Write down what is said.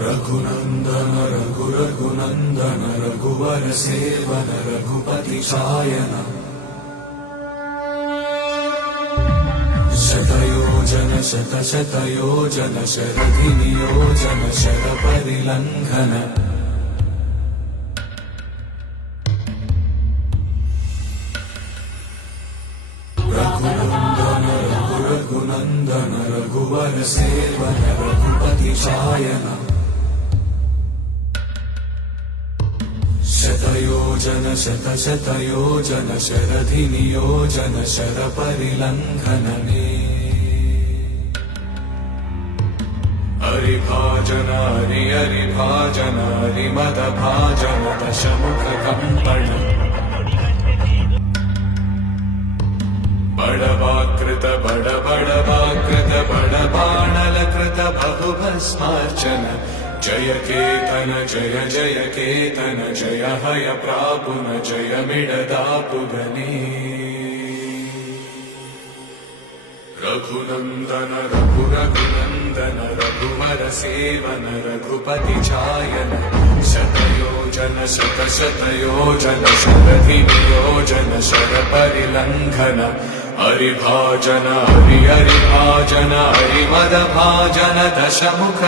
रघुनंदन रघुनंदन रघुवर seven Raghupati चायन शतयोजन शतशतयोजन शरधि नियोजन sir परिलंघन Raghunandan Raghunandan रघुवर seven Raghupati चायन शतयोजन शतशतयोजन शरधि नियोजन sir परिलंघन हरिभाजन हरिभाजन हरिमद भाजन दशमुख कंपन बड़वाकृत बड़वाकृत बड़बाणलकृत बहुभस्मार्चन जय केतन जय जय केतन जय हय प्रापुन जय मिडदापुगनी रघुनंदन रघुनंदन रघुवर सेवन रघुपति चायन शतयोजन शतशतयोजन शरधि नियोजन शर परिलंघन हरिभाजन हरिभाजन हरिमद भाजन दशमुख